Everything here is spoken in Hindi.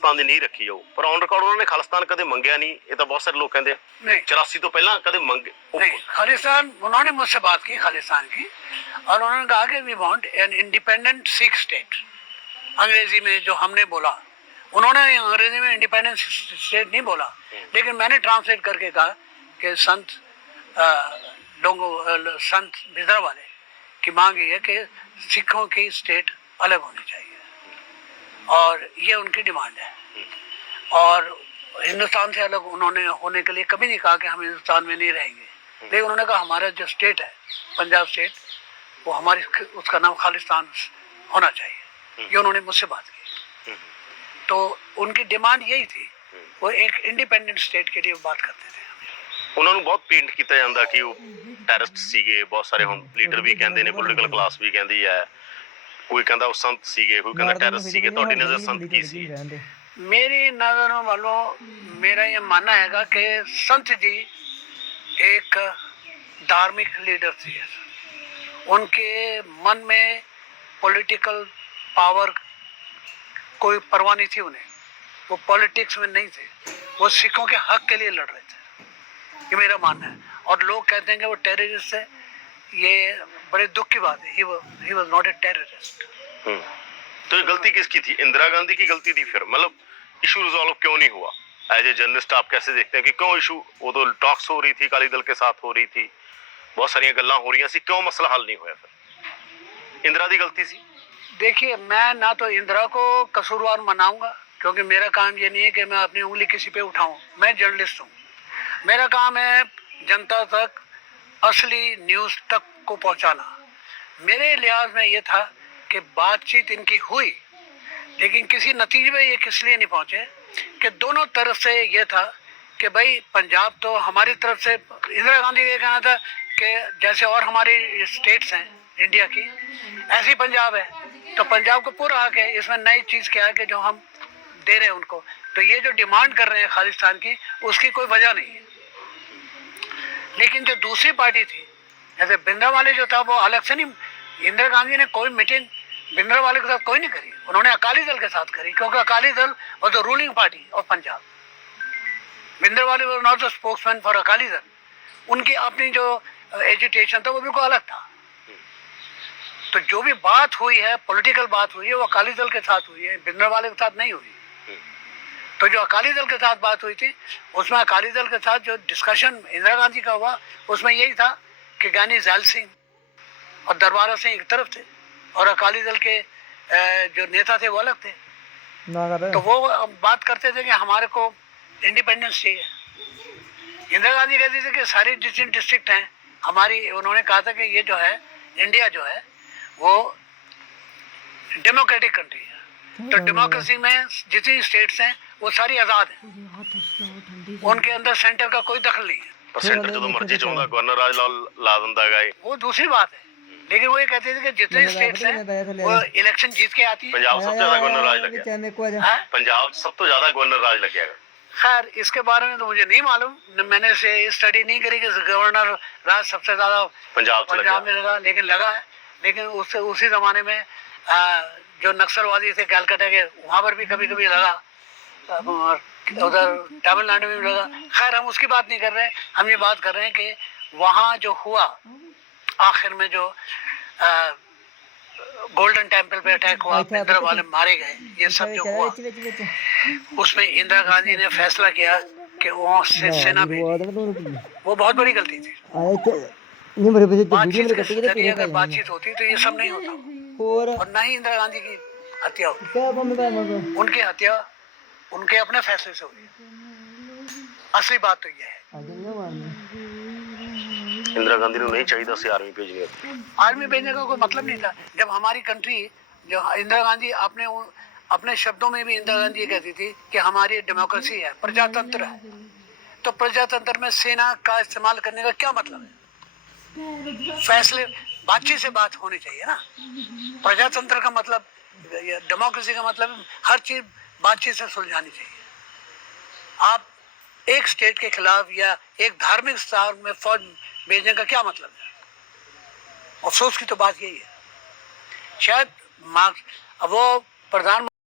खालिस्तान ਦੀ ਨੀਂਹ ਰੱਖੀ ਜਾਓ, ਪਰ ਔਨ ਰਿਕਾर्ड ਉਹਨਾਂ ਨੇ ਖਾਲਿਸਤਾਨ ਕਦੇ ਮੰਗਿਆ ਨਹੀਂ। ਇਹ ਤਾਂ ਬਹੁਤ ਸਾਰੇ ਲੋਕ ਕਹਿੰਦੇ ਆ नहीं 84 ਤੋਂ ਪਹਿਲਾਂ ਕਦੇ ਮੰਗੇ नहीं, खालिस्तान उन्होंने मुझसे बात की खालिस्तान की, और उन्होंने कहा कि we want an independent Sikh state. अंग्रेजी में जो हमने बोला, उन्होंने अंग्रेजी में इंडिपेंडेंट स्टेट नहीं बोला, लेकिन मैंने ट्रांसलेट करके कहा कि संत लोगों संत बिदरा वाले की मांग ये है कि सिखों की स्टेट अलग होनी चाहिए, और ये उनकी डिमांड है। और हिंदुस्तान से अलग उन्होंने होने के लिए कभी नहीं कहा कि हम हिंदुस्तान में नहीं रहेंगे, लेकिन उन्होंने कहा हमारा जो स्टेट है पंजाब स्टेट, वो हमारी उसका नाम खालिस्तान होना चाहिए। ये उन्होंने मुझसे बात की, तो उनकी डिमांड यही थी, वो एक इंडिपेंडेंट स्टेट के लिए बात करते थे। ਉਹਨਾਂ ਨੂੰ ਬਹੁਤ ਪੇਂਟ ਕੀਤਾ ਜਾਂਦਾ ਕਿ ਉਹ ਟੈਰਰਿਸਟ ਸੀਗੇ। ਬਹੁਤ ਸਾਰੇ ਹੁਣ ਲੀਡਰ ਵੀ ਕਹਿੰਦੇ ਨੇ, ਪੋਲੀਟੀਕਲ ਕਲਾਸ ਵੀ ਕਹਿੰਦੀ ਹੈ, ਕੋਈ ਕਹਿੰਦਾ ਉਹ ਸੰਤ ਸੀਗੇ, ਕੋਈ ਕਹਿੰਦਾ ਟੈਰਰਿਸਟ ਸੀਗੇ। ਤੁਹਾਡੀ ਨਜ਼ਰ ਸੰਤ ਕੀ ਸੀ? मेरी नज़रों वालों मेरा ये मानना है कि संत जी एक धार्मिक लीडर थे। उनके मन में पॉलिटिकल पावर कोई परवाह नहीं थी उन्हें, वो पॉलिटिक्स में नहीं थे, वो सिखों के हक के लिए लड़ रहे थे। ये मेरा मानना है। और लोग कहते हैं कि वो टेररिस्ट है, ये बड़े दुख की बात है। He was not a terrorist. तो ये गलती किसकी थी? इंदिरा गांधी की गलती थी? फिर मतलब इशू रिजॉल्व क्यों नहीं हुआ? एज ए जर्नलिस्ट आप कैसे देखते हैं कि क्यों इशू, वो तो टॉक्स हो रही थी, अकाली दल के साथ हो रही थी, बहुत सारी गल्लां हो रही सी, क्यों मसला हल नहीं हुआ? फिर इंदिरा की गलती सी? देखिए, मैं ना तो इंदिरा को कसूरवार मनाऊंगा, क्योंकि मेरा काम ये नहीं है कि मैं अपनी उंगली किसी पे उठाऊं। मैं जर्नलिस्ट हूँ, मेरा काम है जनता तक असली न्यूज़ तक को पहुँचाना। मेरे लिहाज में ये था कि बातचीत इनकी हुई, लेकिन किसी नतीजे में ये किस लिए नहीं पहुँचे कि दोनों तरफ से ये था कि भाई पंजाब तो हमारी तरफ से, इंदिरा गांधी का कहना था कि जैसे और हमारी स्टेट्स हैं इंडिया की, ऐसी पंजाब है, तो पंजाब को पूरा हक है। इसमें नई चीज़ क्या है कि जो हम दे रहे हैं उनको, तो ये जो डिमांड कर रहे हैं खालिस्तान की, उसकी कोई वजह नहीं है। लेकिन जो दूसरी पार्टी थी, जैसे बिंद्रा वाले जो था, वो अलग से नहीं, इंदिरा गांधी ने कोई मीटिंग बिंद्रा वाले के साथ कोई नहीं करी, उन्होंने अकाली दल के साथ करी, क्योंकि Akali Dal was the ruling party of Punjab. Bindra वाले was not the spokesman for Akali Dal. उनकी अपनी जो एजुटेशन था वो बिल्कुल अलग था। तो जो भी बात हुई है, पॉलिटिकल बात हुई है, वो अकाली दल के साथ हुई है, बिंद्रा वाले के साथ नहीं हुई। तो जो अकाली दल के साथ बात हुई थी, उसमें अकाली दल के साथ जो डिस्कशन इंदिरा गांधी का हुआ, उसमें यही था कि ज्ञानी जैल सिंह और दरबारा सिंह एक तरफ थे, और अकाली दल के जो नेता थे वो अलग थे। तो वो बात करते थे कि हमारे को इंडिपेंडेंस चाहिए। इंदिरा गांधी कहती थी कि सारी जितनी डिस्ट्रिक्ट हैं हमारी, उन्होंने कहा था कि ये जो है इंडिया जो है वो डेमोक्रेटिक कंट्री है, तो डेमोक्रेसी में जितनी स्टेट्स हैं वो सारी आज़ाद हैं, उनके अंदर सेंटर का कोई दखल नहीं है। पर सेंटर जो मर्जी चाहता गवर्नर राज ला दिंदा है, वो दूसरी बात है। लेकिन वो ये कहते थे कि जितने स्टेट्स हैं वो इलेक्शन जीत के आती है। पंजाब सबसे ज्यादा गवर्नर राज लगे, पंजाब सब तो ज्यादा गवर्नर राज लगे। खैर, इसके बारे में तो मुझे नहीं मालूम, मैंने से स्टडी नहीं करी कि गवर्नर राज सबसे ज्यादा पंजाब में लगा, लेकिन लगा है। लेकिन उससे उसी जमाने में जो नक्सलवादी थे कैलकाटा के, वहाँ पर भी कभी कभी लगा, उधर तमिलनाडु में भी लगा। खैर, हम उसकी बात नहीं कर रहे हैं, हम ये बात कर रहे हैं कि वहाँ जो हुआ आखिर में, जो गोल्डन टेम्पल पे अटैक हुआ, इंदिरा वाले मारे गए, ये सब जो हुआ, उसमें इंदिरा गांधी ने फैसला किया कि वो सेना भेजी। वो बहुत बड़ी गलती थी। बातचीत के जरिए अगर बातचीत होती तो ये सब नहीं होता, और ना ही इंदिरा गांधी की हत्या होती। उनकी हत्या उनके अपने फैसले से हुई। असली बात तो ये है। इंदिरा गांधी ने नहीं चाहिए था आर्मी भेजने, आर्मी भेजने का कोई मतलब नहीं था। जब हमारी कंट्री, जो इंदिरा गांधी अपने शब्दों में भी इंदिरा गांधी कहती थी कि हमारी डेमोक्रेसी है, प्रजातंत्र है, तो प्रजातंत्र में सेना का इस्तेमाल करने का क्या मतलब है? फैसले बातचीत से बात होनी चाहिए ना। प्रजातंत्र का मतलब, डेमोक्रेसी का मतलब हर चीज बातचीत से सुलझानी चाहिए। आप एक स्टेट के खिलाफ या एक धार्मिक स्थान में फौज भेजने का क्या मतलब है? अफसोस की तो बात यही है। शायद मार्क्स, वो प्रधानमंत्री